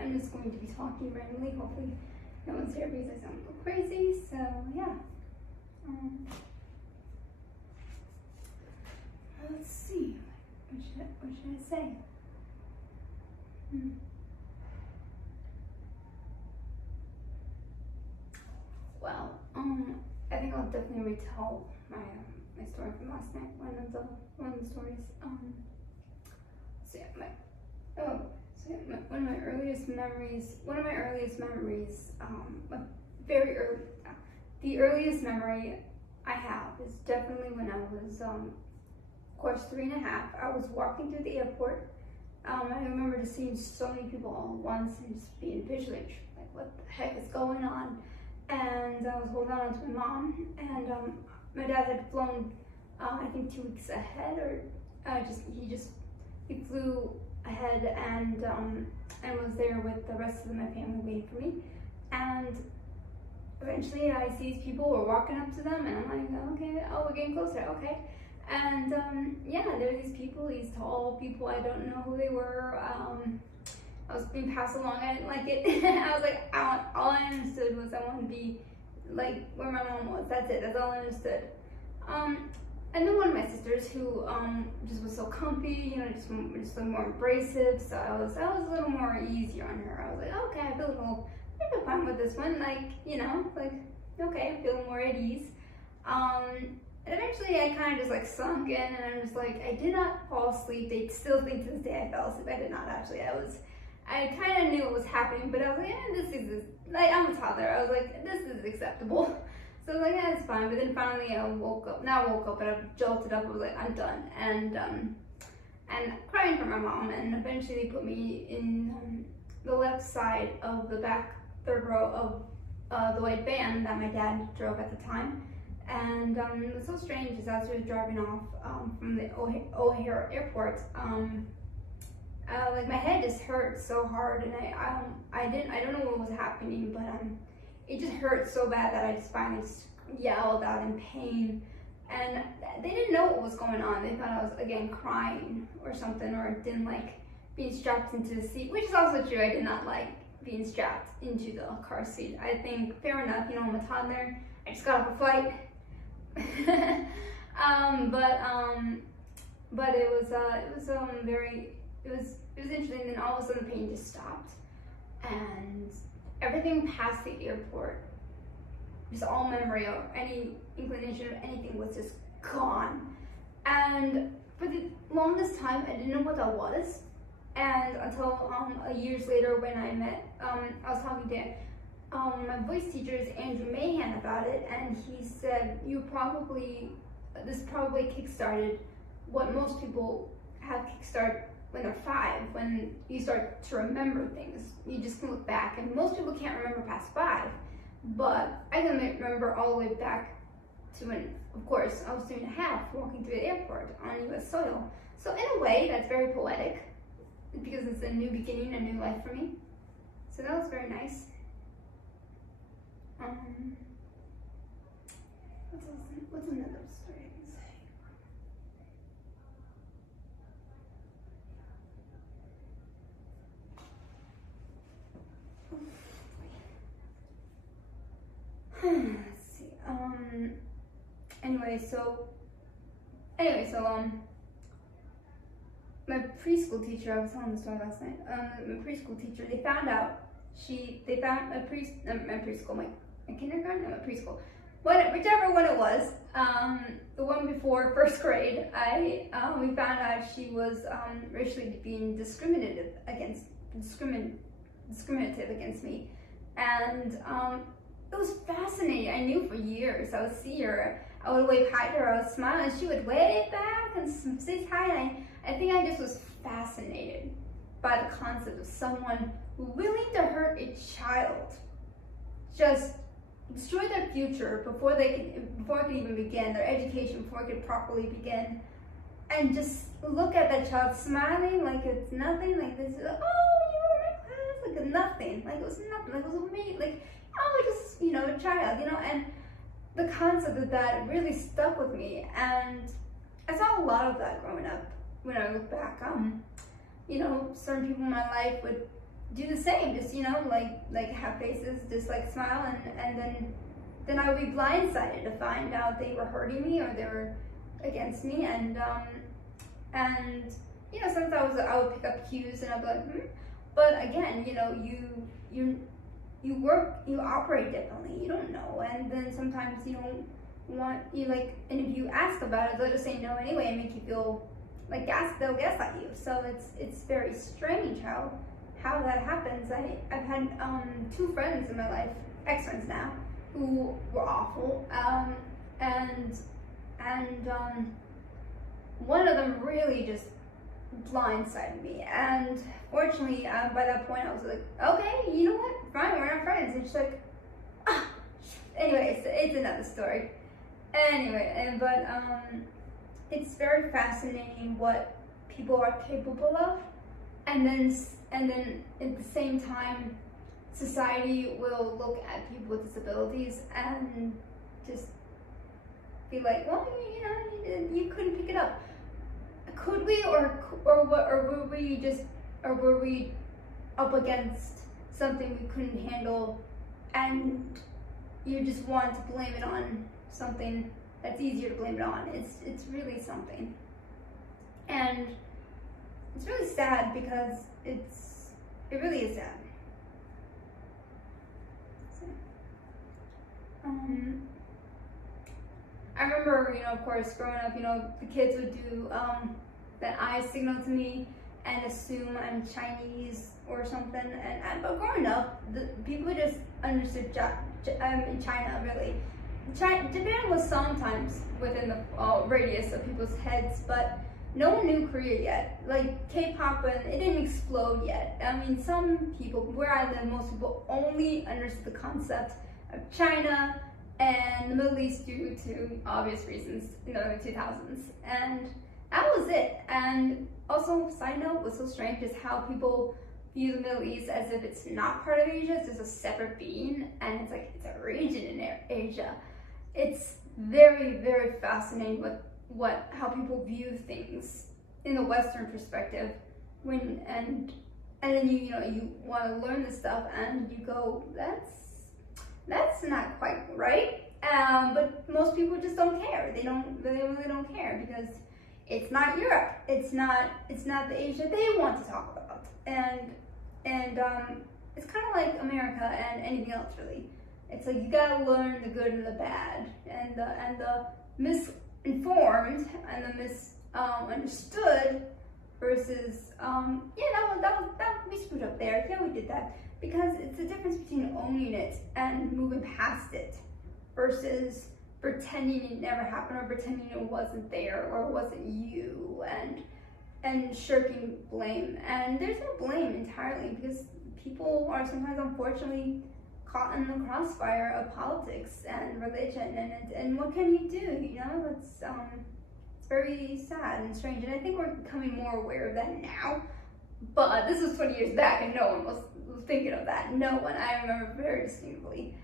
I'm just going to be talking randomly. Hopefully no one's here because I sound a little crazy. So yeah. Let's see. What should I say? Well, I think I'll definitely retell my story from last night. One of the stories. One of my earliest memories. The earliest memory I have is definitely when I was, of course, 3.5. I was walking through the airport. I remember just seeing so many people all at once and just being visually like, what the heck is going on? And I was holding on to my mom, and my dad had flown, I think 2 weeks ahead, or he flew ahead and was there with the rest of my family waiting for me. And eventually I see these people, we're walking up to them, and I'm like, okay, oh, we're getting closer, okay. And yeah, there were these people, these tall people, I don't know who they were. I was being passed along, I didn't like it. I was like, all I understood was I wanted to be like where my mom was. That's it, that's all I understood. And then one of my sisters who just was so comfy, just more abrasive. So I was a little more easier on her. I was like, okay, I feel fine with this one. Like, okay, I feel more at ease. And eventually I kind of just like sunk in, and I'm just like, I did not fall asleep. They still think to this day I fell asleep. I did not actually. I kind of knew what was happening, but I was like, this is, like, I'm a toddler. I was like, this is acceptable. So I was like, yeah, it's fine. But then finally I woke up, but I jolted up. I was like, I'm done. And crying for my mom. And eventually they put me in the left side of the back third row of the white van that my dad drove at the time. And it was so strange as we were driving off from the O'Hare airport. Like my head just hurt so hard, and I don't know what was happening, but it just hurt so bad that I just finally yelled out in pain. And they didn't know what was going on. They thought I was again crying or something, or didn't like being strapped into the seat, which is also true. I did not like being strapped into the car seat. I think fair enough. I'm a toddler. I just got off a flight. But it was interesting. Then all of a sudden the pain just stopped, and everything past the airport, just all memory or any inclination of anything was just gone. And for the longest time I didn't know what that was, and until years later when I met, I was talking to my voice teacher's Andrew Mahan about it, and he said, this probably kickstarted what most people have kickstart when they're 5, when you start to remember things. You just can look back, and most people can't remember past 5, but I can remember all the way back to when, of course, I was 2.5 walking through the airport on US soil. So in a way, that's very poetic, because it's a new beginning, a new life for me. So that was very nice. What's another story I can say? Let's see. My preschool teacher, I was telling the story last night. My preschool teacher, they found my kindergarten, my preschool, whichever one it was, the one before first grade. We found out she was racially being discriminative against me, and it was fascinating. I knew for years. I would see her, I would wave hi to her, I would smile, and she would wave back and say hi. And I think I just was fascinated by the concept of someone willing to hurt a child, just destroy their future before it could even begin, their education before it could properly begin, and just look at that child smiling like it's nothing, like this, like, oh, you were in my class, like nothing, like it was nothing, like it was amazing, like, oh, just, a child, and the concept of that really stuck with me. And I saw a lot of that growing up when I look back. Certain people in my life would do the same, just like have faces, just like smile, and then I would be blindsided to find out they were hurting me or they were against me, and sometimes I would pick up cues and I'd be like, but again, you operate differently, you don't know, and then sometimes you don't want, and if you ask about it, they'll just say no anyway and make you feel like they'll gaslight you. So it's very strange how that happens. I've had 2 friends in my life, ex-friends now, who were awful, and one of them really just blindsided me, and fortunately by that point I was like, okay, you know what, fine, we're not friends. And she's like, anyway, it's another story. Anyway, but it's very fascinating what people are capable of, and then at the same time, society will look at people with disabilities and just be like, well, you couldn't pick it up. Could we, or were we up against something we couldn't handle, and you just want to blame it on something that's easier to blame it on? It's really something, and it's really sad because it really is sad. So, I remember, of course, growing up, the kids would do that eye signal to me and assume I'm Chinese or something. But growing up, the people just understood in China, really. Japan was sometimes within the radius of people's heads, but no one knew Korea yet. Like K-pop, and it didn't explode yet. I mean, some people, where I live, most people only understood the concept of China and the Middle East due to obvious reasons in the early 2000s, and that was it. And also, side note, what's so strange is how people view the Middle East as if it's not part of Asia, it's just a separate being, and it's like it's a region in Asia. It's very, very fascinating how people view things in the Western perspective, and then you want to learn this stuff and you go, that's not quite right. But most people just don't care. They really don't care, because it's not Europe. It's not the Asia they want to talk about. And it's kind of like America and anything else, really. It's like you gotta learn the good and the bad, and the misinformed and the misunderstood versus we screwed up there. Yeah, we did that. Because it's the difference between owning it and moving past it versus pretending it never happened, or pretending it wasn't there or it wasn't you, and shirking blame. And there's no blame entirely, because people are sometimes, unfortunately, caught in the crossfire of politics and religion, and what can you do? It's very sad and strange, and I think we're becoming more aware of that now. But this was 20 years back, and no one was thinking of that. No one. I remember very distinctly,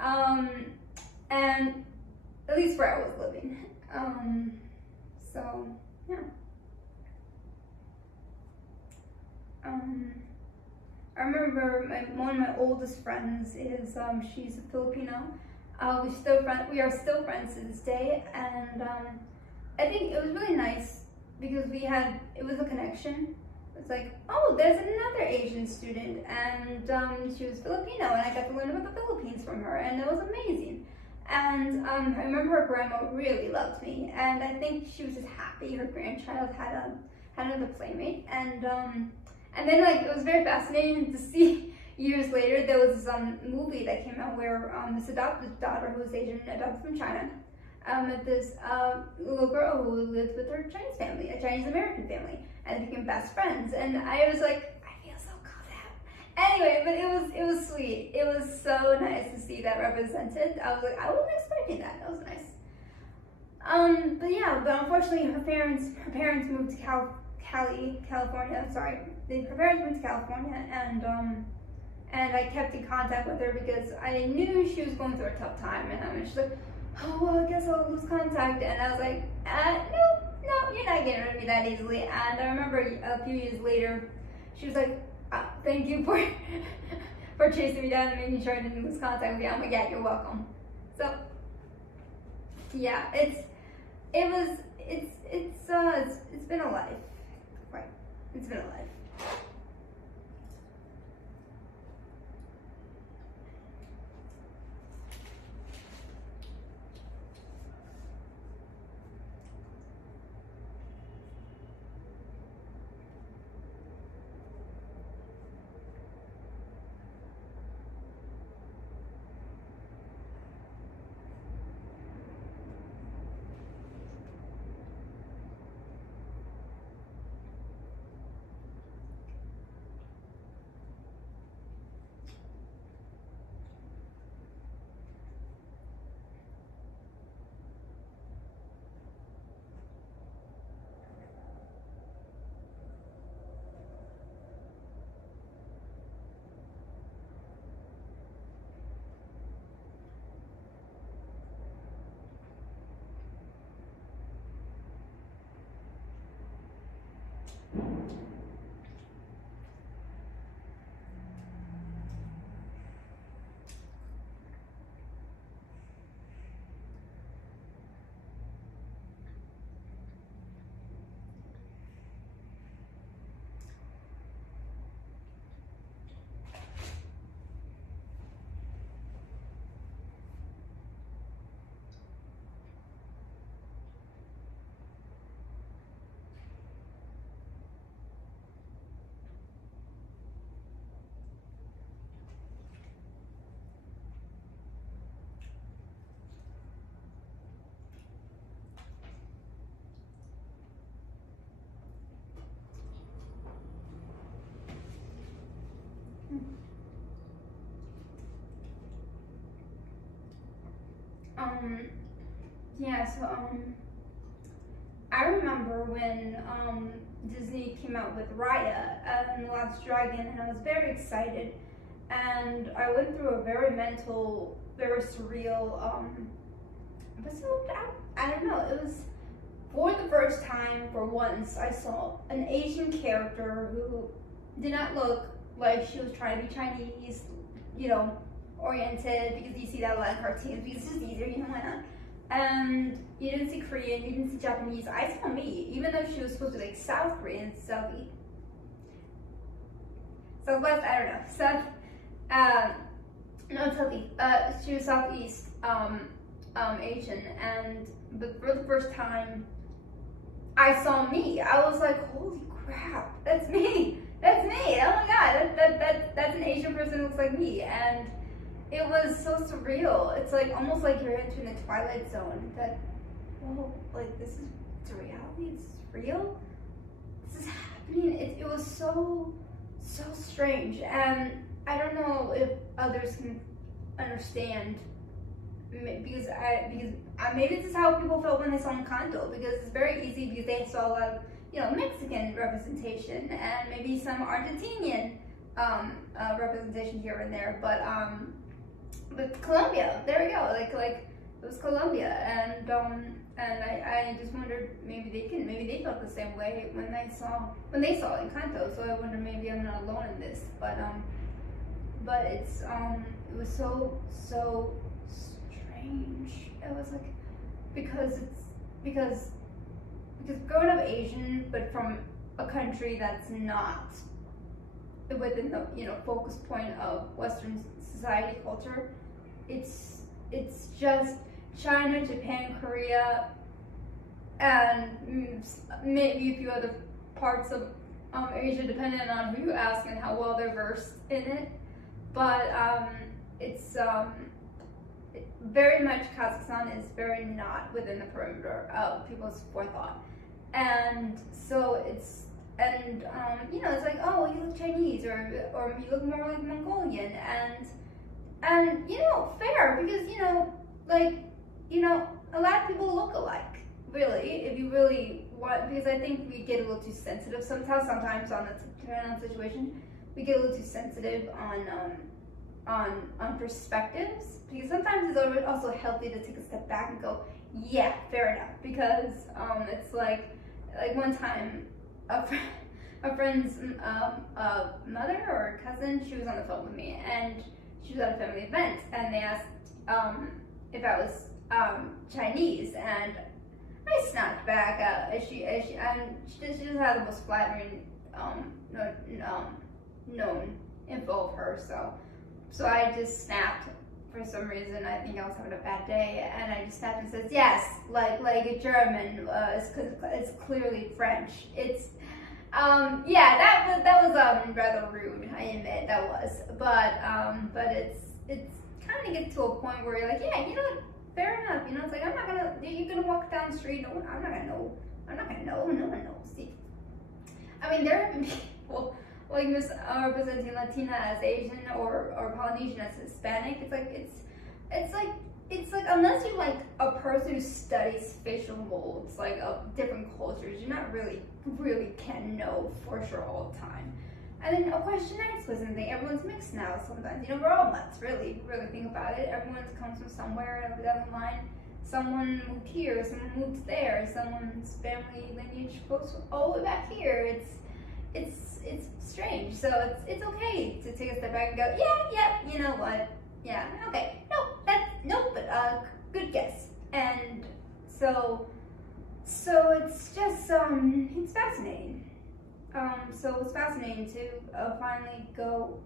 and at least where I was living. So yeah. I remember one of my oldest friends is she's a Filipino. We are still friends to this day, and I think it was really nice because it was a connection. It's like, oh, there's another Asian student, and she was Filipino, and I got to learn about the Philippines from her, and it was amazing. And I remember her grandma really loved me, and I think she was just happy her grandchild had another playmate, and then it was very fascinating to see years later there was this movie that came out where this adopted daughter who was Asian, adopted from China, met this little girl who lived with her Chinese family, a Chinese American family, and became best friends. And I was like, I feel so called out. Anyway, but it was sweet. It was so nice to see that represented. I was like, I wasn't expecting that. That was nice. But unfortunately, her parents moved to California. Sorry, her parents moved to California, and I kept in contact with her because I knew she was going through a tough time, and she's like, oh, well, I guess I'll lose contact. And I was like, no, you're not getting rid of me that easily. And I remember a few years later, she was like, Thank you for for chasing me down and making sure I didn't lose contact with you. I'm like, yeah, you're welcome. So yeah, it's been a life, right? It's been a life. Yeah, so I remember when Disney came out with Raya and the Last Dragon, and I was very excited. And I went through a very mental, very surreal episode. I don't know. It was for the first time, for once, I saw an Asian character who did not look like she was trying to be Chinese, oriented, because you see that a lot in cartoons, because it's just easier, why not? And you didn't see Korean, you didn't see Japanese. I saw me, even though she was supposed to be like South Korean, Southwest, I don't know, she was Southeast Asian, but for the first time, I saw me. I was like, holy crap, that's me. That's me. Oh my god, that's an Asian person who looks like me. And it was so surreal. It's like almost like you're entering the Twilight Zone. That, like this is reality. It's real. This is happening. It was so strange, and I don't know if others can understand, because maybe this is how people felt when they saw Encanto, because it's very easy, because they saw a lot of Mexican representation and maybe some Argentinian representation here and there, but Colombia, there we go, like it was Colombia, and I just wondered, maybe they felt the same way when they saw Encanto. So I wonder, maybe I'm not alone in this, but it's it was so strange. It was like, because growing up Asian, but from a country that's not within the focus point of Western society culture, it's just China, Japan, Korea, and maybe a few other parts of Asia, depending on who you ask and how well they're versed in it. But it's very much, Kazakhstan is very not within the perimeter of people's forethought, and so it's like, oh, you look Chinese, or you look more like Mongolian, and fair, because a lot of people look alike, really, if you really want, because I think we get a little too sensitive sometimes on depending on the situation, we get a little too sensitive on perspectives, because sometimes it's also healthy to take a step back and go, yeah, fair enough, because it's like one time my friend's mother or cousin, she was on the phone with me, and she was at a family event, and they asked if I was Chinese, and I snapped back. She doesn't have the most flattering known info of her, so I just snapped. For some reason, I think I was having a bad day, and I just snapped and says, yes, like a German, it's clearly French. It's, yeah, that was rather rude, I admit, that was, but it's kind of get to a point where you're like, yeah, you know what, fair enough, you know, it's like, you're gonna walk down the street, I'm not gonna know, no one knows. See, I mean, there have been people like representing Latina as Asian or Polynesian as Hispanic. It's like unless you're like a person who studies facial molds like of different cultures, you're not really can know for sure all the time. And then of course genetics wasn't a thing. Everyone's mixed now sometimes. You know, we're all nuts, really think about it. Everyone comes from somewhere and down the line. Someone moved here, someone moved there, someone's family lineage goes all the way back here. It's strange, so it's okay to take a step back and go, yeah, you know what, yeah, okay, but good guess. And so it's just it's fascinating. So it's fascinating to finally go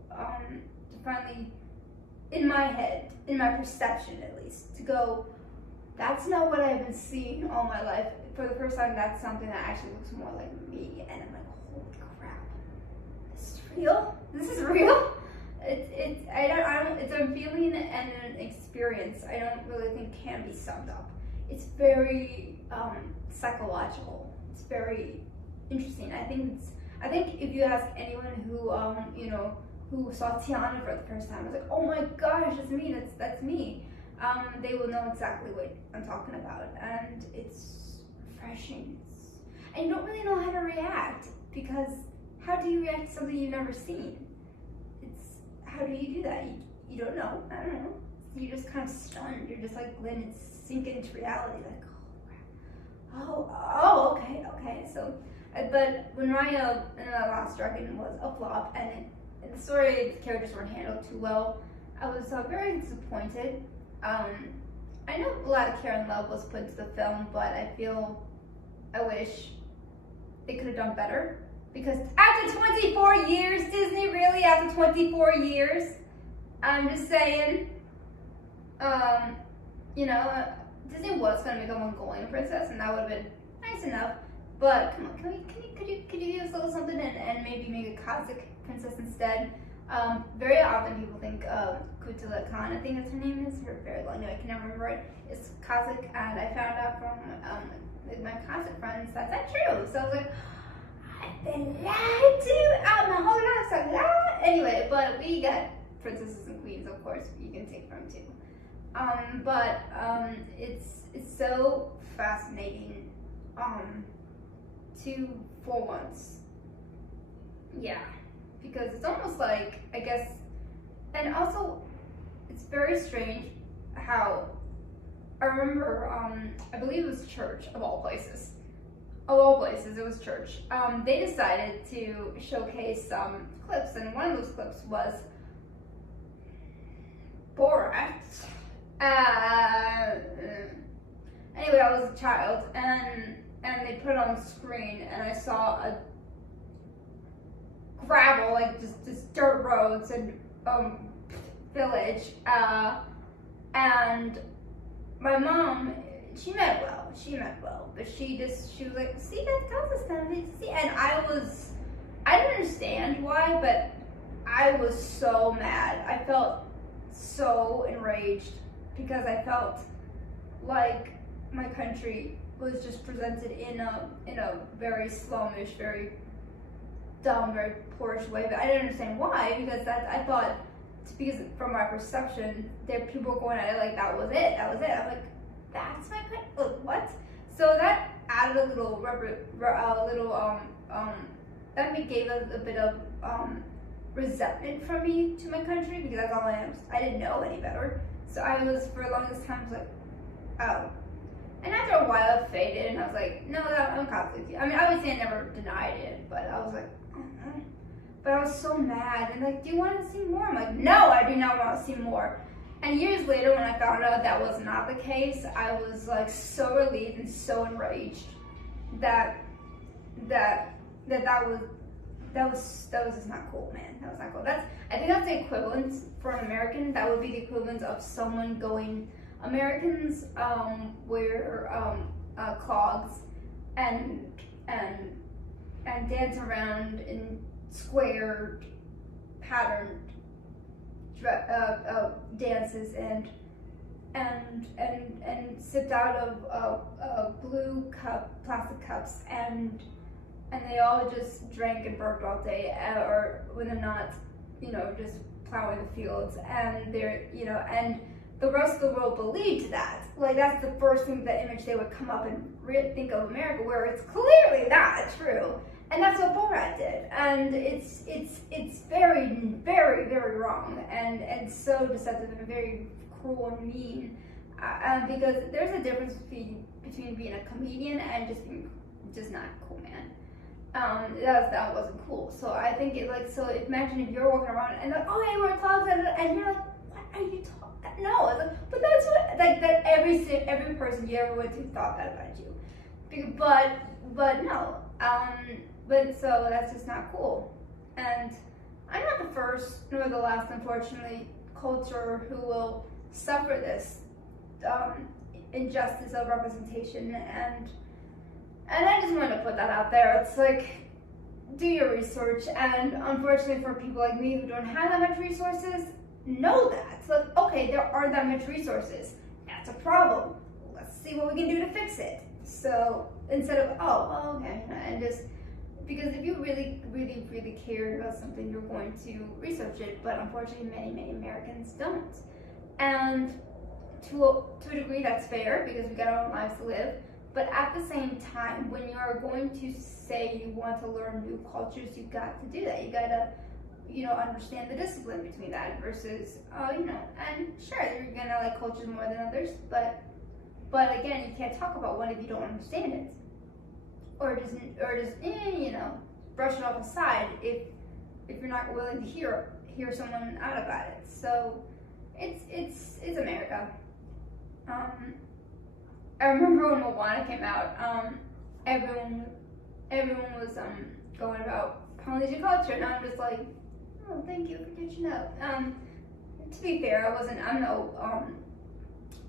in my head, in my perception at least, to go, that's not what I've been seeing all my life. For the first time, that's something that actually looks more like me, and I'm like, holy crap, this is real? This is real? It's a feeling and an experience I don't really think can be summed up. It's very psychological. It's very interesting. I think if you ask anyone who who saw Tiana for the first time, was like, oh my gosh, that's me. That's me. They will know exactly what I'm talking about, and it's refreshing. And you don't really know how to react, because how do you react to something you've never seen? How do you do that? You don't know. I don't know. You're just kind of stunned. You're just like letting it sink into reality. Like, oh, okay. So, but when Raya and the Last Dragon was a flop, and the story, the characters weren't handled too well, I was very disappointed. I know a lot of care and love was put into the film, but I wish they could have done better. Because after 24 years, Disney, really, after 24 years, I'm just saying, Disney was going to become Mongolian princess, and that would have been nice enough. But come on, could you give us a little something and maybe make a Kazakh princess instead? Very often people think Kutula Khan, I think that's her name is, her very long name, I can never remember it. It's Kazakh, and I found out from my Kazakh friends that's not true. So I was like, I've been lied to. My whole life I lied. Anyway, but we got princesses and queens, of course, you can take from too. It's so fascinating for once. Yeah, because it's almost like, I guess, and also it's very strange how I remember, I believe it was church of all places. Of all places, it was church. They decided to showcase some clips, and one of those clips was Borat. Anyway, I was a child, and they put it on the screen, and I saw a gravel, like just dirt roads and village, and my mom, she meant well, but she was like, see, that's Kazakhstan, see, and I didn't understand why, but I was so mad. I felt so enraged because I felt like my country was just presented in a very slummish, very dumb, very poorish way, but I didn't understand why, because I thought, because from my perception, there people were going at it like that was it. I'm like, that's my country. What? So that added a little that gave a bit of resentment from me to my country, because that's all I am. I didn't know any better. So I was, for the longest time, like, oh. And after a while, it faded, and I was like, no, I'm Catholic. I mean, obviously, I never denied it, but I was like, But I was so mad, and like, do you want to see more? I'm like, no, I do not want to see more. And years later, when I found out that was not the case, I was like so relieved and so enraged that was just not cool, man. That was not cool. I think that's the equivalent for an American. That would be the equivalent of someone going. Americans wear clogs and dance around in square patterned dances and sipped out of blue plastic cups and they all just drank and burped all day, or when they're not, just plowing the fields, and they're, and the rest of the world believed that. Like, that's the first thing, the image they would come up and think of America, where it's clearly not true. And that's what Borat did. And it's very, very, very wrong and so deceptive and very cruel and mean. Because there's a difference between being a comedian and just being just not cool, man. That wasn't cool. So I think so imagine if you're walking around and like, oh, hey, we're clowns, and you're like, what are you talking? No, it's like, but that's what, like, that every person you ever went to thought that about you. But no, but so that's just not cool. And I'm not the first nor the last, unfortunately, culture who will suffer this injustice of representation, and I just wanted to put that out there. It's like, do your research, and unfortunately for people like me who don't have that much resources, know that. It's like, okay, there aren't that much resources. That's a problem. Let's see what we can do to fix it. So instead of, oh, okay, and just, because if you really, really, really care about something, you're going to research it, but unfortunately many, many Americans don't. And to a degree that's fair, because we got our own lives to live, but at the same time, when you're going to say you want to learn new cultures, you've got to do that. You gotta, understand the discipline between that versus, and sure, you're gonna like cultures more than others, but again, you can't talk about one if you don't understand it, or just brush it off aside if you're not willing to hear someone out about it. So it's America. I remember when Moana came out, everyone was going about Polynesian culture, and I'm just like, oh, thank you for catching up. To be fair,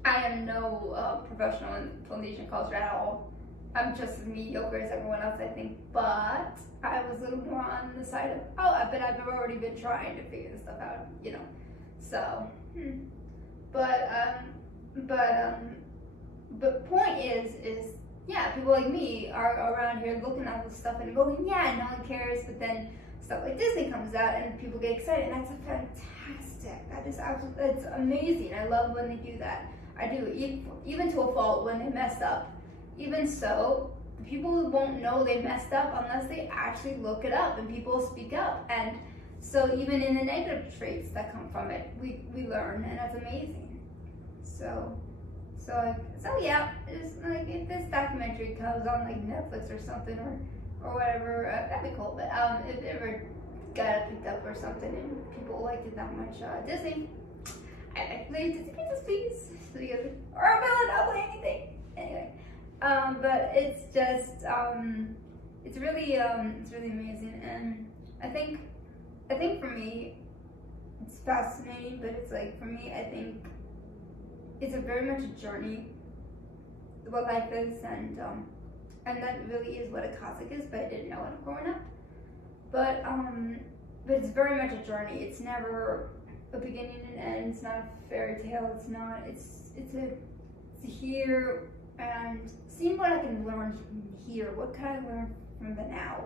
I am no professional in Polynesian culture at all. I'm just as mediocre as everyone else, I think, but I was a little more on the side of, but I've already been trying to figure this stuff out, so, but point is, yeah, people like me are around here looking at this stuff and going, yeah, no one cares, but then stuff like Disney comes out and people get excited, and that's fantastic. It's amazing. I love when they do that. I do, even to a fault when they mess up. Even so, people won't know they messed up unless they actually look it up and people speak up. And so even in the negative traits that come from it, we learn, and that's amazing. So yeah, it's like if this documentary comes on like Netflix or something or whatever, that'd be cool. But if it ever got picked up or something and people liked it that much, Disney, I play Disney Princess, please, or a villain, I'll play anything. Anyway, but it's just it's really amazing, and I think for me it's fascinating, but it's like, for me, I think it's a very much a journey, what life is, and that really is what a Kazakh is, but I didn't know it growing up. But it's very much a journey. It's never a beginning and end. It's not a fairy tale. It's not. It's a here and seeing what I can learn from here. What can I learn from the now?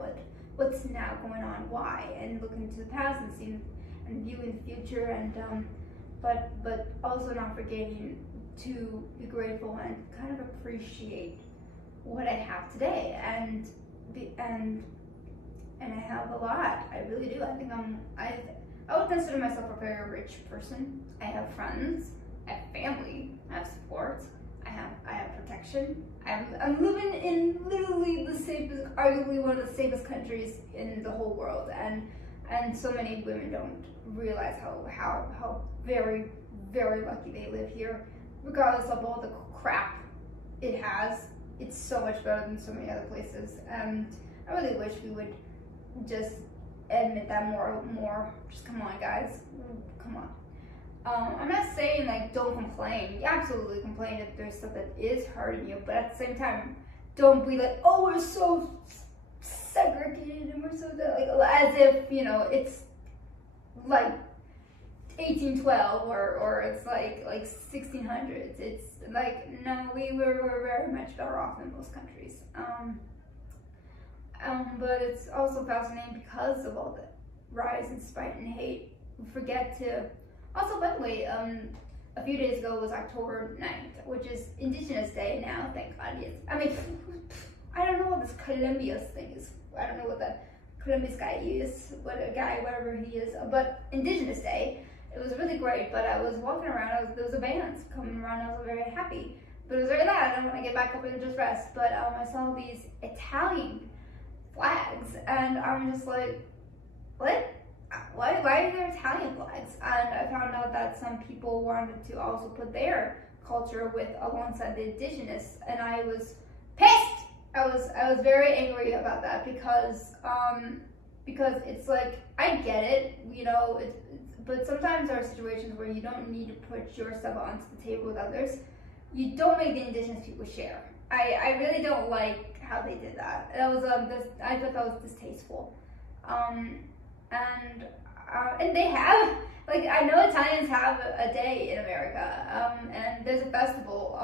What's now going on? Why? And looking to the past and seeing and viewing the future, and but also not forgetting to be grateful and kind of appreciate what I have today, and I have a lot. I really do. I think I would consider myself a very rich person. I have friends, I have family, I have support, I have protection. I'm living in literally the safest, arguably one of the safest countries in the whole world, and so many women don't realize how very, very lucky they live here, regardless of all the crap it has. It's so much better than so many other places, and I really wish we would just admit that more. Just come on, guys, come on. I'm not saying like don't complain. You absolutely complain if there's stuff that is hurting you, but at the same time, don't be like, oh, we're so segregated and we're so like as if it's like 1812 or it's like 1600s. It's like no, we're very much better off than most countries. But it's also fascinating because of all the rise in spite and hate. We forget to. Also, by the way, a few days ago was October 9th, which is Indigenous Day now, thank God. Yes. I mean, I don't know what this Columbia's thing is. I don't know what the Columbia's guy is, whatever he is. But Indigenous Day, it was really great, but I was walking around, there was a band coming around, I was very happy. But it was very loud, and when I get back up and just rest. But I saw these Italian flags, and I'm just like, what? Why are there Italian flags? And I found out that some people wanted to also put their culture alongside the indigenous, and I was pissed. I was very angry about that because it's like I get it, but sometimes there are situations where you don't need to put yourself onto the table with others. You don't make the indigenous people share. I really don't like how they did that. That was I thought that was distasteful. And they have, like, I know Italians have a day in America, and there's a festival,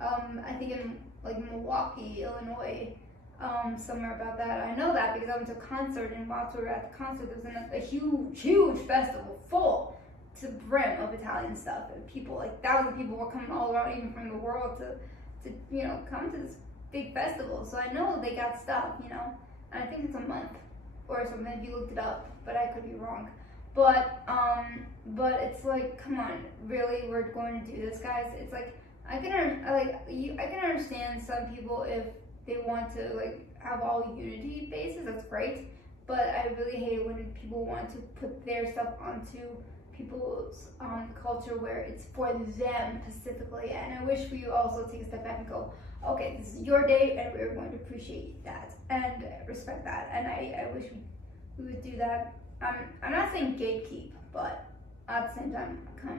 I think in like Milwaukee, Illinois, somewhere about that. I know that because I went to a concert, and whilst we were at the concert, there was a huge festival full to the brim of Italian stuff, and people, like thousands of people were coming all around, even from the world, to come to this big festival. So I know they got stuff, and I think it's a month or something if you looked it up, but I could be wrong. But it's like, come on, really, we're going to do this, guys? It's like I can understand some people if they want to like have all unity bases. That's great, but I really hate when people want to put their stuff onto people's culture where it's for them specifically. And I wish we also take a step back and go, okay, this is your day, and we're going to appreciate that and respect that. And I wish we would do that. I'm not saying gatekeep, but at the same time, come on.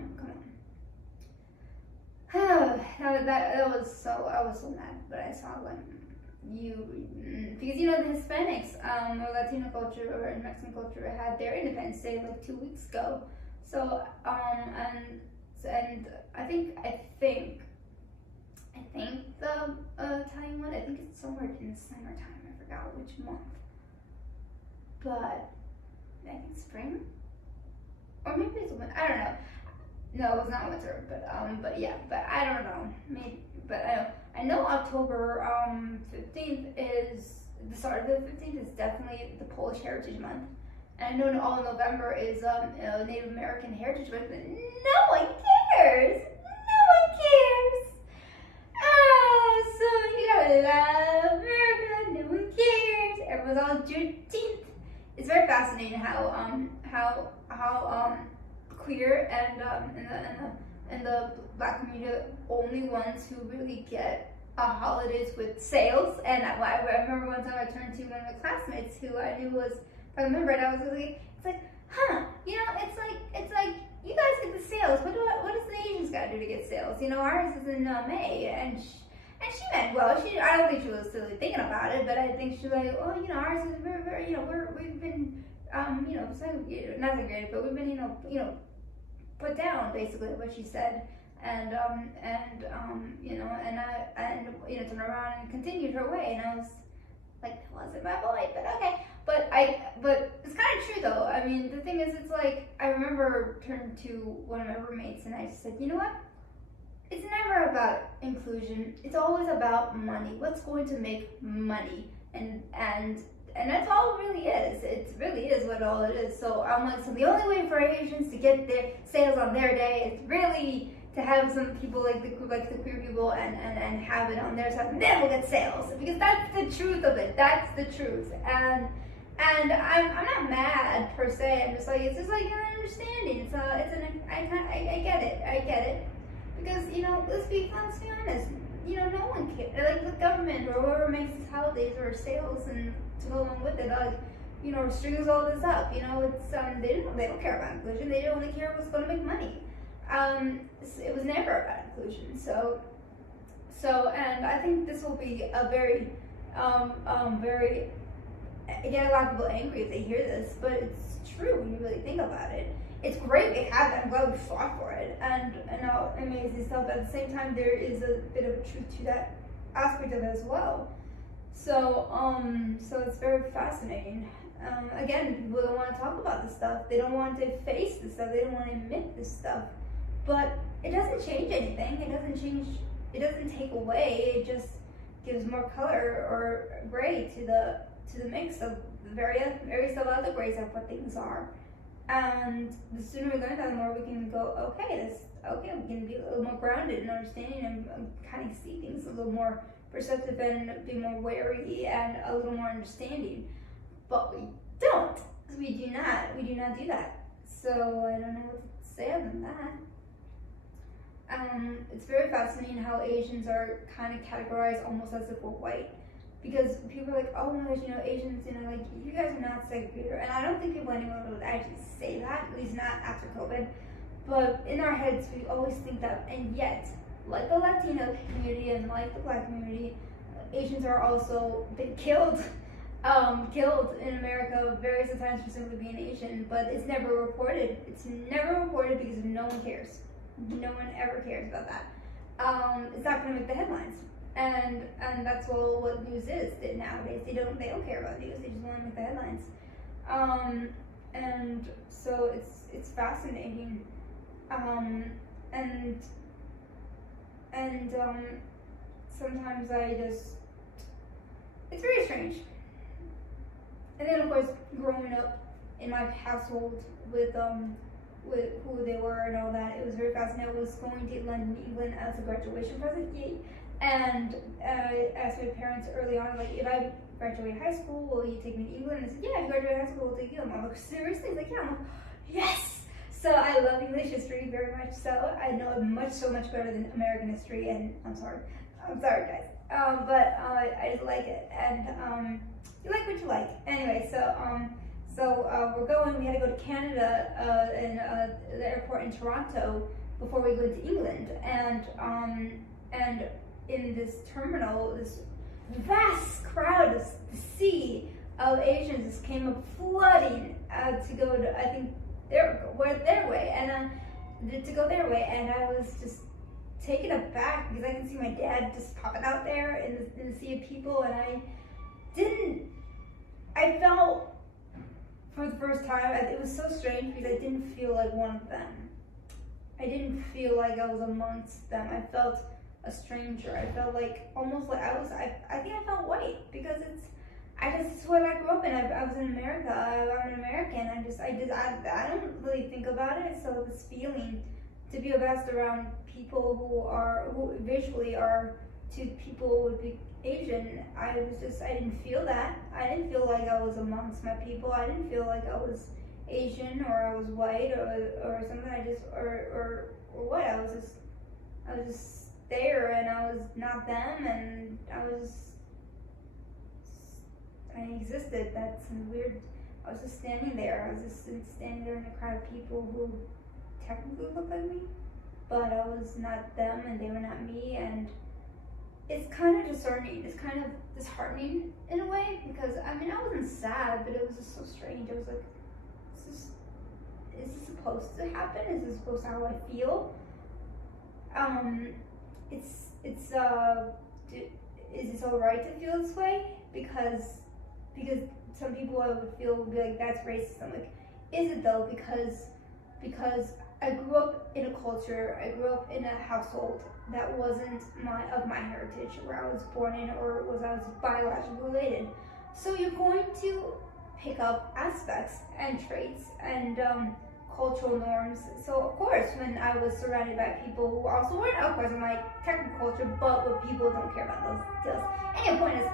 that was so, I was so mad, but I saw like because the Hispanics or Latino culture or Mexican culture had their Independence Day like 2 weeks ago. So and I think the Italian one, I think it's somewhere in the summertime. I forgot which month, but I think spring, or maybe it's winter. I don't know. No, it was not winter, but yeah, but I don't know. Maybe, but I know October 15th is the start of the 15th is definitely the Polish Heritage Month. And I know all of November is Native American Heritage Month, but no one cares. No one cares. So you gotta love America. No one cares. Everyone's on Juneteenth. It's very fascinating how queer and the Black community are the only ones who really get holidays with sales. And I remember one time I turned to one of my classmates who I knew was. If I remember it, I was like, it's like, it's like you guys get the sales. What does the Asians got to do to get sales? Ours is in May, and she meant well. I don't think she was really thinking about it, but I think she's like, oh, ours is very, we've been, segregated, not segregated, but we've been, put down, basically, what she said, and turned around and continued her way, and I was like, that wasn't my point, but okay. But it's kind of true though. I mean, the thing is, it's like, I remember turning to one of my roommates and I said, you know what? It's never about inclusion. It's always about money. What's going to make money? And that's all it really is. It really is what all it is. So I'm like, so the only way for Asians to get their sales on their day is really to have some people like the queer people and have it on their side, then we'll get sales, because that's the truth of it. That's the truth. And I'm not mad per se. I'm just like, it's just like an understanding. I get it, because let's be honest. No one cares. Like the government or whoever makes these holidays or sales and to go along with it, strings all this up. It's they don't care about inclusion. They only care what's going to make money. It was never about inclusion. So, and I think this will be a very, I get a lot of people angry if they hear this, but it's true when you really think about it. It's great we have it. I'm glad we fought for it, and all amazing stuff. But at the same time, there is a bit of a truth to that aspect of it as well. So it's very fascinating. Again, people don't want to talk about this stuff. They don't want to face this stuff. They don't want to admit this stuff. But it doesn't change anything. It doesn't take away. It just gives more color or gray to the mix of the various other grays of what things are. And the sooner we learn that, the more we can go, okay, we can be a little more grounded in understanding and kind of see things a little more perceptive and be more wary and a little more understanding. But we don't, because we do not do that. So I don't know what to say other than that. It's very fascinating how Asians are kind of categorized almost as if we're white. Because people are like, oh my gosh, Asians, like, you guys are not segregated. And I don't think anyone would actually say that, at least not after COVID. But in our heads, we always think that. And yet, like the Latino community and like the Black community, Asians are also been killed in America various times for simply being Asian. But it's never reported. It's never reported because no one cares. No one ever cares about that. It's not going to make the headlines. And that's what news is nowadays. They don't care about news. They just want to make the headlines. And so it's fascinating. And sometimes it's very strange. And then of course, growing up in my household with who they were and all that, it was very fascinating. I was going to London, England as a graduation present. Yay. And I asked my parents early on, like, if I graduate high school, will you take me to England? And they said, yeah, if you graduate high school, we'll take you. I'm like, seriously? He's like, yeah. I'm like, yes! So I love English history very much so. I know it so much better than American history, and I'm sorry guys. But I just like it, and you like what you like. Anyway, so we're going. We had to go to Canada and the airport in Toronto before we go to England, and in this terminal, this vast crowd, this sea of Asians just came up flooding to go to, I think, their way, and to go their way, and I was just taken aback because I can see my dad just popping out there in the sea of people, and I felt for the first time, it was so strange because I didn't feel like one of them. I didn't feel like I was amongst them. I felt a stranger. I felt like almost like I think I felt white because it's what I grew up in. I was in America. I'm an American. I don't really think about it. So this feeling to be best around people who visually are to people would be Asian, I didn't feel that. I didn't feel like I was amongst my people. I didn't feel like I was Asian or I was white or something. Or what. I was just there, and I was not them, and I existed. That's weird. I was just standing there. I was just standing there in a crowd of people who technically looked like me, but I was not them, and they were not me, and it's kind of discerning. It's kind of disheartening in a way, because I wasn't sad, but it was just so strange. I was like, is this supposed to happen? Is this supposed to how I feel? Is this alright to feel this way? Because some people I would feel would be like, that's racist. I'm like, is it though? Because I grew up in a culture, I grew up in a household that wasn't of my heritage, where I was born in, or I was biologically related. So you're going to pick up aspects and traits and cultural norms. So of course, when I was surrounded by people who also weren't, of course, in my technical culture, but what people don't care about those details. Anyway, point is,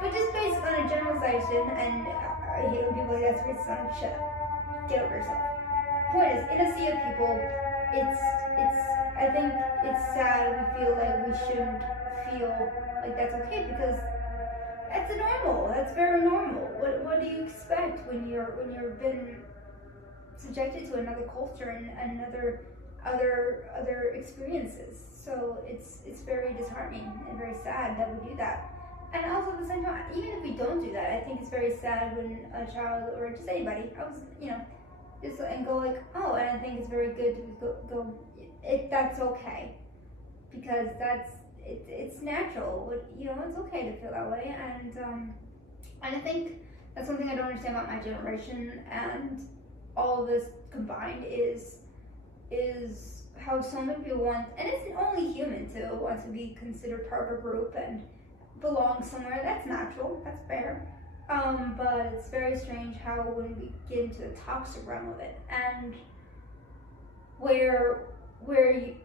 but just based on a generalization, and I hate when people say that's racist. Shut up, get over yourself. Point is, in a sea of people, it's. I think it's sad we feel like we shouldn't feel like that's okay because that's normal. That's very normal. What do you expect when you've been subjected to another culture and other experiences? So it's very disheartening and very sad that we do that. And also at the same time, even if we don't do that, I think it's very sad when a child or just anybody, just and go like, oh, and I think it's very good to go that's okay, because it's natural. It's okay to feel that way, and I think that's something I don't understand about my generation, and all of this combined is how so many people want, and it's only human to want to be considered part of a group and belong somewhere. That's natural, that's fair. But it's very strange how when we get into the toxic realm of it, and where we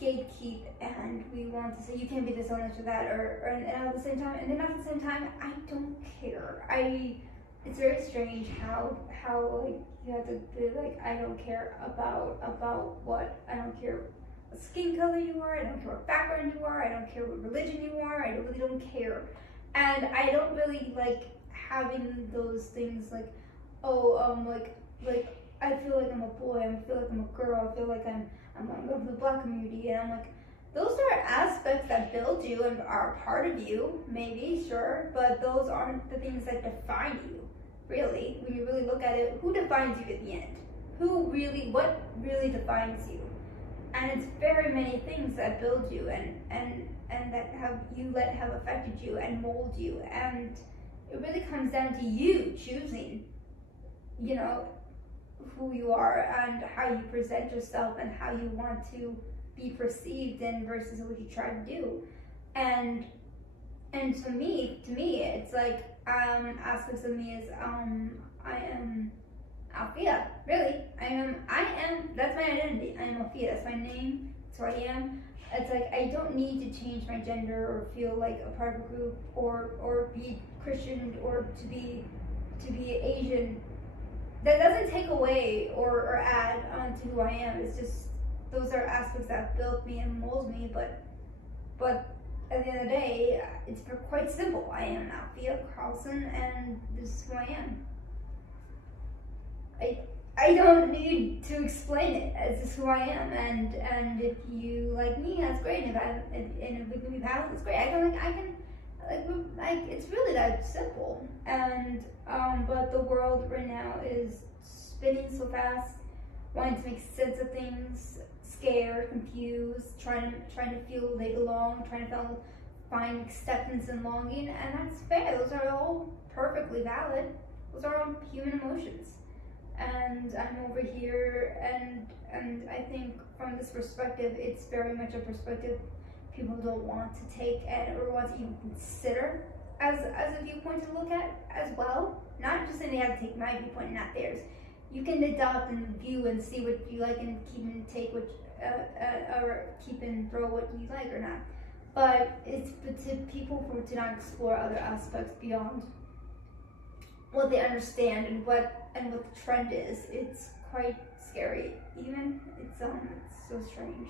gatekeep and we want to say you can't be this or that, and at the same time, and then at the same time, I don't care. It's very strange how like you have to be like, I don't care about what, I don't care what skin color you are, I don't care what background you are, I don't care what religion you are, I really don't care. And I don't really like having those things like, like I feel like I'm a boy, I feel like I'm a girl, I feel like I'm of the Black community, and I'm like, those are aspects that build you and are part of you, maybe, sure, but those aren't the things that define you, really. When you really look at it, who defines you at the end? What really defines you? And it's very many things that build you and that have affected you and mold you, and it really comes down to you choosing, who you are and how you present yourself and how you want to be perceived in versus what you try to do. And to me, it's like aspects of me is I am Althea. Really, I am. That's my identity. I am Althea. That's my name. That's who I am. It's like I don't need to change my gender or feel like a part of a group or be Christian or to be Asian. That doesn't take away or add on to who I am. It's just those are aspects that built me and mold me. But at the end of the day, it's quite simple. I am Althea Carlson, and this is who I am. I don't need to explain it. It's just who I am, and if you like me, that's great. If we can be pals, that's great. It's really that simple. And but the world right now is spinning so fast, wanting to make sense of things, scared, confused, trying to feel they belong, trying to find acceptance and longing, and that's fair. Those are all perfectly valid. Those are all human emotions. And I'm over here, and I think from this perspective, it's very much a perspective people don't want to take or want to even consider as a viewpoint to look at as well. Not just saying they have to take my viewpoint, not theirs. You can adopt and view and see what you like and keep and take what, or keep and throw what you like or not. But it's to people to not explore other aspects beyond what they understand and what the trend is. It's quite scary. Even it's so strange.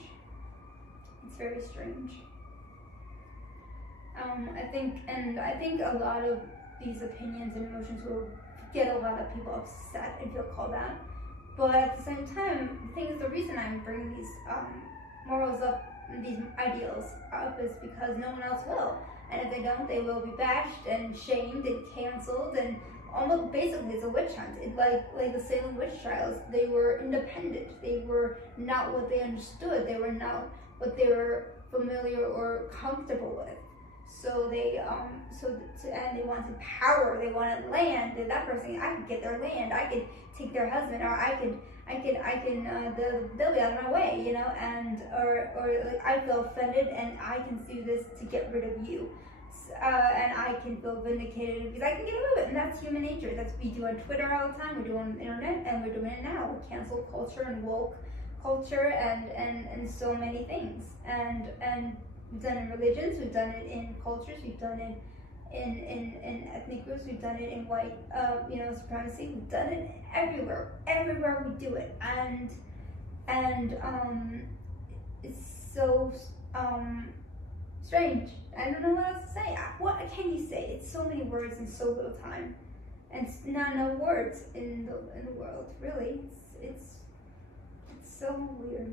It's very strange. I think a lot of these opinions and emotions will get a lot of people upset and feel called out. But at the same time, the thing is, the reason I'm bringing these morals up, these ideals up, is because no one else will. And if they don't, they will be bashed and shamed and canceled, and almost basically it's a witch hunt. It's like the Salem witch trials. They were independent. They were not what they understood. They were not what they were familiar or comfortable with. So they and they wanted power. They wanted land. That person, I could get their land. I could take their husband, or I can they'll be out of my way, and or like I feel offended and I can do this to get rid of you. And I can feel vindicated because I can get away with it, and that's human nature. That's what we do on Twitter all the time. We do it on the internet, and we're doing it now with cancel culture and woke culture and so many things. And we've done it in religions, we've done it in cultures, we've done it in ethnic groups, we've done it in white supremacy, we've done it everywhere. Everywhere we do it. And it's so strange. I don't know what else to say. What can you say? It's so many words in so little time, and not enough words in the world. Really, it's so weird.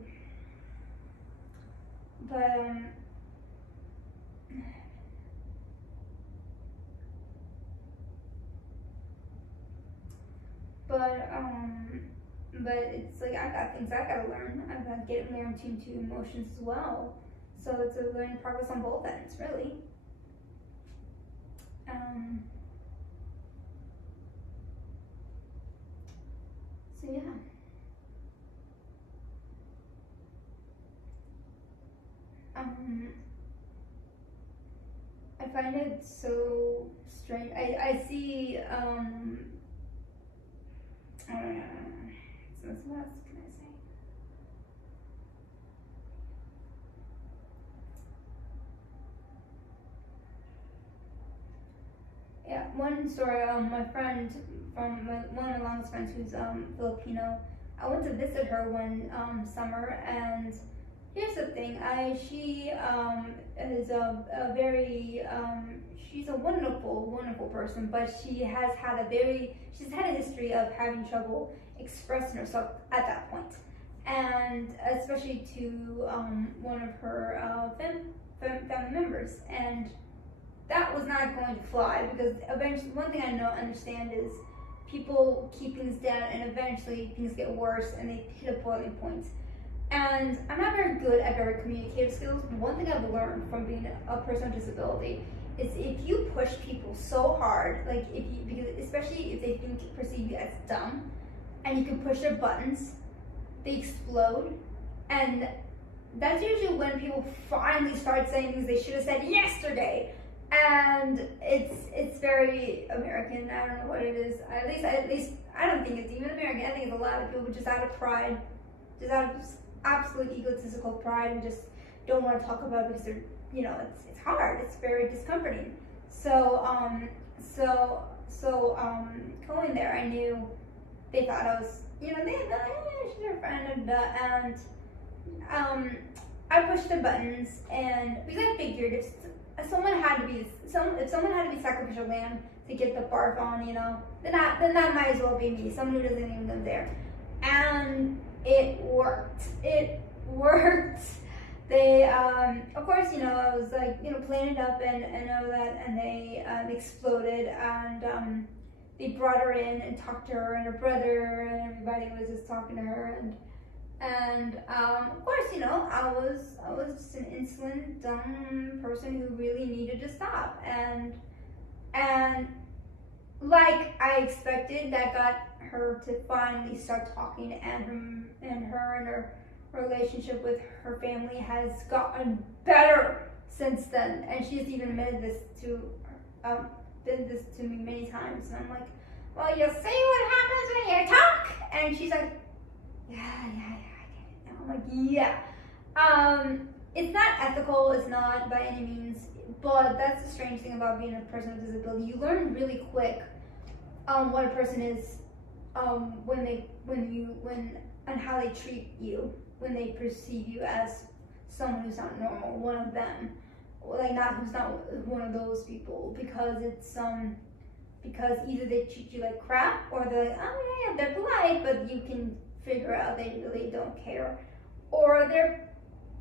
But it's like I got things I gotta learn. I gotta get more in tune to emotions as well. So it's a learning progress on both ends, really. So yeah. I find it so strange. I see. I don't know. So what else can I say? Yeah, one story. My friend one of my longest friends who's Filipino. I went to visit her one summer, and here's the thing. She is a very she's a wonderful person, but she's had a history of having trouble expressing herself at that point, and especially to one of her family members, and that was not going to fly, because eventually, one thing I understand is people keep things down, and eventually things get worse and they hit a boiling point. And I'm not very good at very communicative skills, but one thing I've learned from being a person with disability is if you push people so hard, like because especially if they perceive you as dumb, and you can push their buttons, they explode. And that's usually when people finally start saying things they should have said yesterday. And it's very American. I don't know what it is. At least I don't think it's even American. I think it's a lot of people just out of pride, just out of absolute egotistical pride, and just don't want to talk about it because they're, it's hard. It's very discomforting. So going there, I knew they thought I was, they thought, she's her friend, and I pushed the buttons, and because I figured if someone had to be sacrificial lamb to get the barf on, then that might as well be me, someone who doesn't even live there. And it worked. It worked. They, of course, I was like, playing it up and all that, and they exploded, and they brought her in and talked to her and her brother, and everybody was just talking to her, and of course, I was just an insolent, dumb person who really needed to stop, and like I expected, that got her to finally start talking, and her relationship with her family has gotten better since then, and she's even admitted this to me many times, and I'm like, well, you see what happens when you talk? And she's like, yeah, I get it now. I'm like, yeah. It's not ethical, it's not by any means, but that's the strange thing about being a person with disability. You learn really quick what a person is and how they treat you when they perceive you as someone who's not normal, one of them, who's not one of those people, because it's because either they treat you like crap, or they're like, oh yeah, they're polite, but you can figure out they really don't care, or they're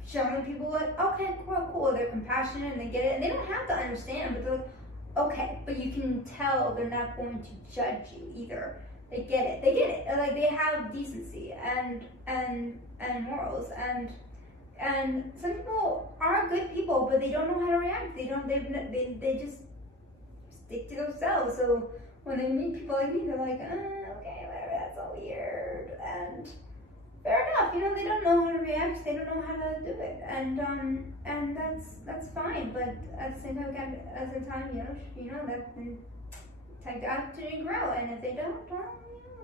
showing people like, okay, cool, they're compassionate and they get it, and they don't have to understand, but they're like, okay, but you can tell they're not going to judge you either. They get it. Like, they have decency and morals, and some people are good people, but they don't know how to react. They just stick to themselves. So when they meet people like me, they're like, okay, whatever, that's so weird, and fair enough. They don't know how to react. They don't know how to do it, and that's fine. But at the same time, that take the opportunity to grow, and if they don't, well,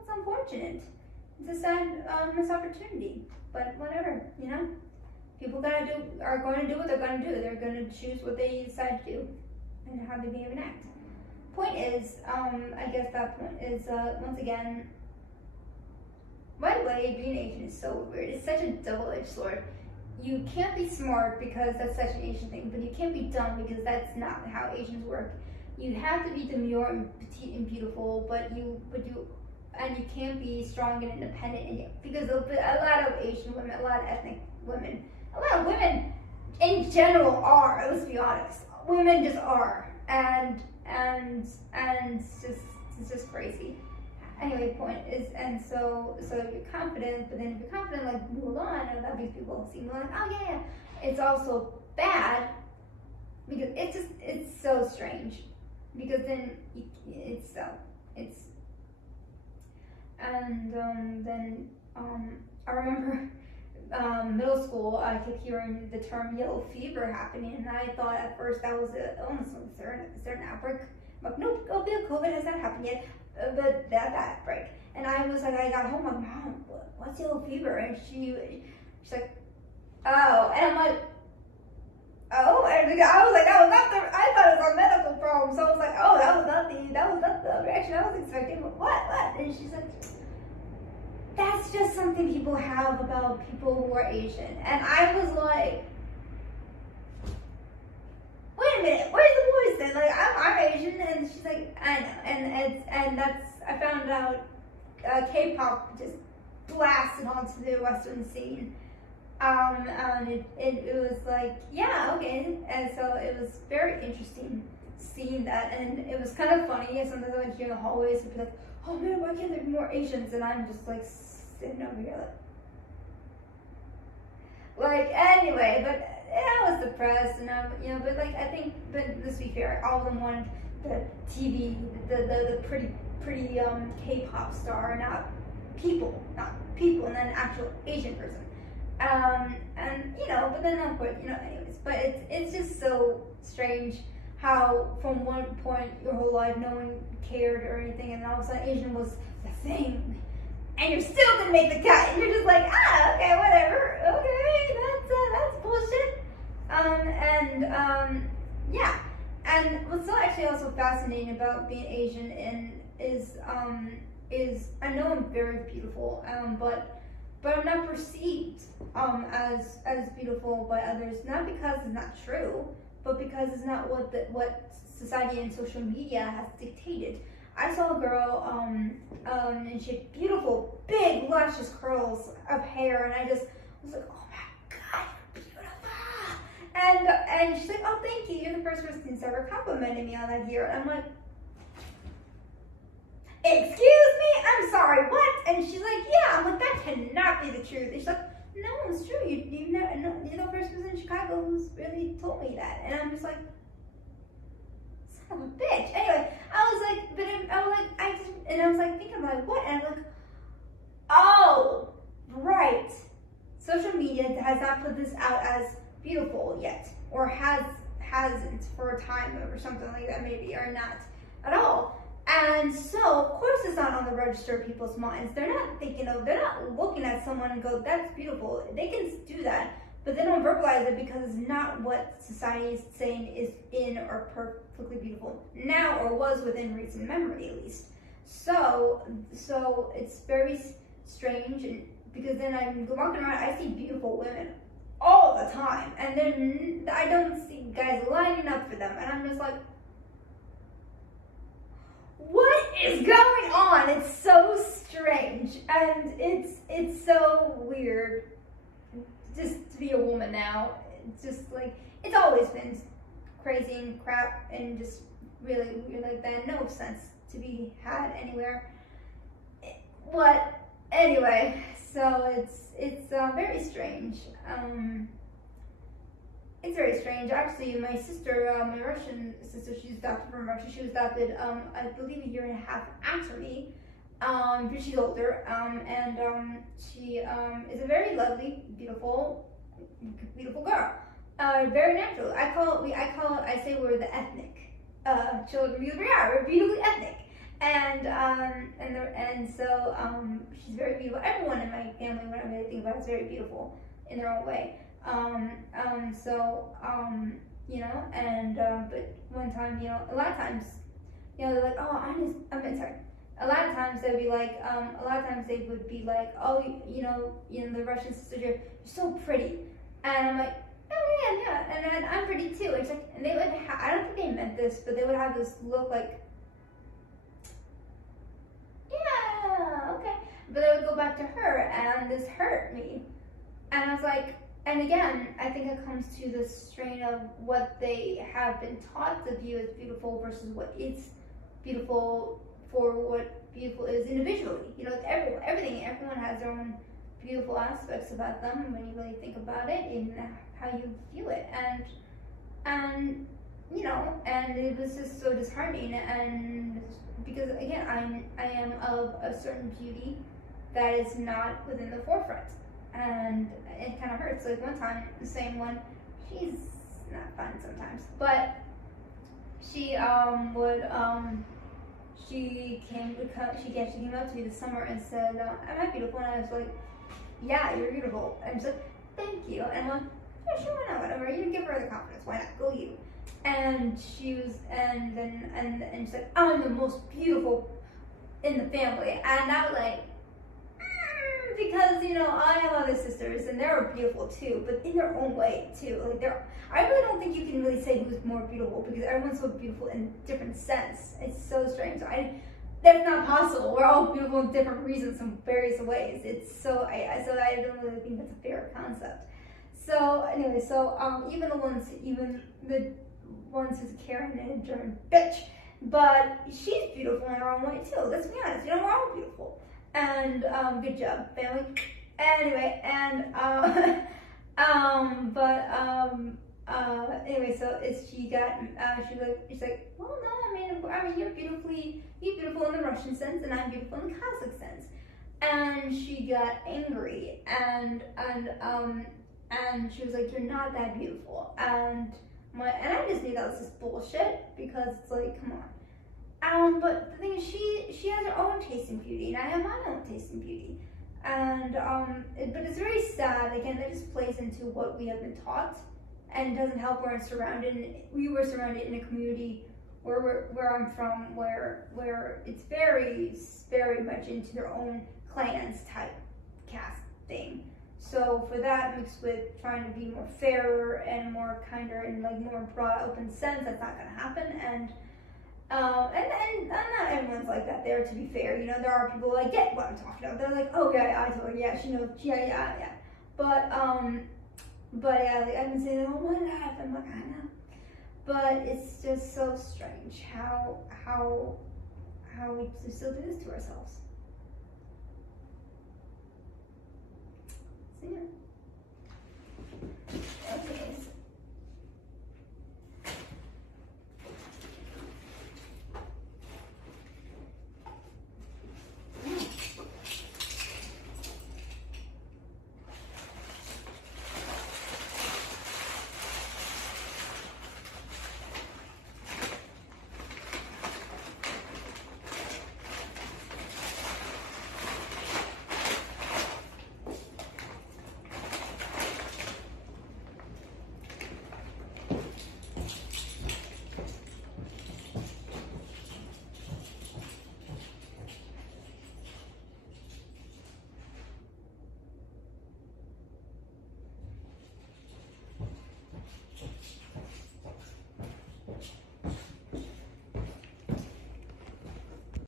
it's unfortunate. It's a sad missed opportunity, but whatever, People are going to do what they're going to do. They're going to choose what they decide to do and how they behave and act. Point is, I guess that point is, once again, by the way, being Asian is so weird. It's such a double-edged sword. You can't be smart because that's such an Asian thing, but you can't be dumb because that's not how Asians work. You have to be demure and petite and beautiful, and you can't be strong and independent, because a lot of Asian women, a lot of ethnic women, a lot of women in general are. Let's be honest, women just are, and it's just crazy. Anyway, point is, and so you're confident, but then if you're confident like Mulan, and that makes people see Mulan, oh yeah, it's also bad because it's so strange, because then then I remember middle school, I kept hearing the term yellow fever happening, and I thought at first that was an illness. Is there an outbreak? I'm like, nope, COVID has not happened yet, but that outbreak. And I was like, I got home, I'm like, Mom, what's yellow fever? And she's like, oh, and I'm like, oh, and I was like, I thought it was a medical problem, so I was like, oh, that was not the reaction I was expecting. What? And she's like, that's just something people have about people who are Asian. And I was like, wait a minute, where's the voice then? Like, I'm Asian, and she's like, I know, and that's, I found out K-pop just blasted onto the Western scene. And it was like, yeah, okay, and so it was very interesting seeing that, and it was kind of funny, and sometimes I would hear in the hallways and be like, oh man, why can't there be more Asians? And I'm just like sitting over here like anyway, but I was depressed, and but like I think, but let's be fair, all of them wanted the TV, the pretty K-pop star, not people, and then actual Asian person. And but then of course, anyways, but it's just so strange how from one point your whole life no one cared or anything, and all of a sudden Asian was the thing, and you still didn't make the cut, and you're just like, okay, whatever, okay, that's bullshit. Yeah, and what's so actually also fascinating about being Asian is I know I'm very beautiful, but I'm not perceived as beautiful by others, not because it's not true, but because it's not what society and social media has dictated. I saw a girl, and she had beautiful, big, luscious curls of hair, and I just was like, oh my God, you're beautiful. And she's like, oh, thank you. You're the first person who's ever complimented me on that hair. And I'm like, excuse me? I'm sorry, what? And she's like, yeah. I'm like, that cannot be the truth. And she's like, no, it's true. You're the first person in Chicago who's really told me that. And I'm just like, son of a bitch. Anyway, I was like, thinking about what? And I'm like, oh, right. Social media has not put this out as beautiful yet, or hasn't for a time or something like that, maybe, or not at all. And so, of course, it's not on the register of people's minds. They're not looking at someone and go, that's beautiful. They can do that, but they don't verbalize it because it's not what society is saying is in or perfectly beautiful now, or was within recent memory at least. So it's very strange, and because then I'm walking around, I see beautiful women all the time, and then I don't see guys lining up for them, and I'm just like, what is going on? It's so strange, and it's so weird just to be a woman now. It's just like, it's always been crazy and crap and just really weird like that. No sense to be had anywhere. What? Anyway, so it's very strange. It's very strange. Actually, my sister, my Russian sister, she's adopted from Russia. She was adopted, I believe, a year and a half after me. But she's older, and she is a very lovely, beautiful girl. Very natural. I say we're the ethnic children, because we are. We're beautifully ethnic. And so she's very beautiful. Everyone in my family, when I really think about it, is very beautiful in their own way. You know, and but one time, you know, a lot of times, you know, they're like, oh, sorry. A lot of times they'd be like, a lot of times they would be like, oh, you know, the Russian sister, you're so pretty, and I'm like, oh yeah, and I'm pretty too. It's like, and they would, I don't think they meant this, but they would have this look like, yeah, okay, but I would go back to her, and this hurt me, and I was like, and again, I think it comes to the strain of what they have been taught to view as beautiful versus what is beautiful for what beautiful is individually. You know, everyone has their own beautiful aspects about them when you really think about it in how you view it. And you know, and it was just so disheartening, and because again, I am of a certain beauty that is not within the forefront. And it kind of hurts. Like one time, the same one, she's not fun sometimes, but she she came up to me this summer and said, "Am I beautiful?" And I was like, "Yeah, you're beautiful." And she said, "Thank you." And I'm like, "Yeah, sure, why not? Whatever. You give her the confidence. Why not? Go you." And she was, and she said, "I'm the most beautiful in the family," and I was like. Because you know I have other sisters and they're beautiful too, but in their own way too. Like I really don't think you can really say who's more beautiful because everyone's so beautiful in different sense. It's so strange. That's not possible. We're all beautiful in different reasons, in various ways. It's so I don't really think that's a fair concept. So anyway, even the ones who's Karen and a German bitch, but she's beautiful in her own way too. Let's be honest. You know, we're all beautiful. And good job, family. Anyway, and anyway, so she's like, well, no, I mean, you're beautiful in the Russian sense, and I'm beautiful in the Kazakh sense. And she got angry, and she was like, you're not that beautiful, and I just knew that was just bullshit because it's like, come on. But the thing is, she has her own taste in beauty, and I have my own taste in beauty. And but it's very sad. Again, that just plays into what we have been taught, and doesn't help. We were surrounded in a community where I'm from, where it's very, very much into their own clans type caste thing. So for that, mixed with trying to be more fairer and more kinder and like more broad, open sense, that's not going to happen. And not everyone's like that there, to be fair. You know, there are people like get what I'm talking about. They're like, oh yeah, I totally, yeah, she knows, yeah. But yeah, like I've been saying all my life. I'm like, I know. But it's just so strange how we still do this to ourselves. So yeah.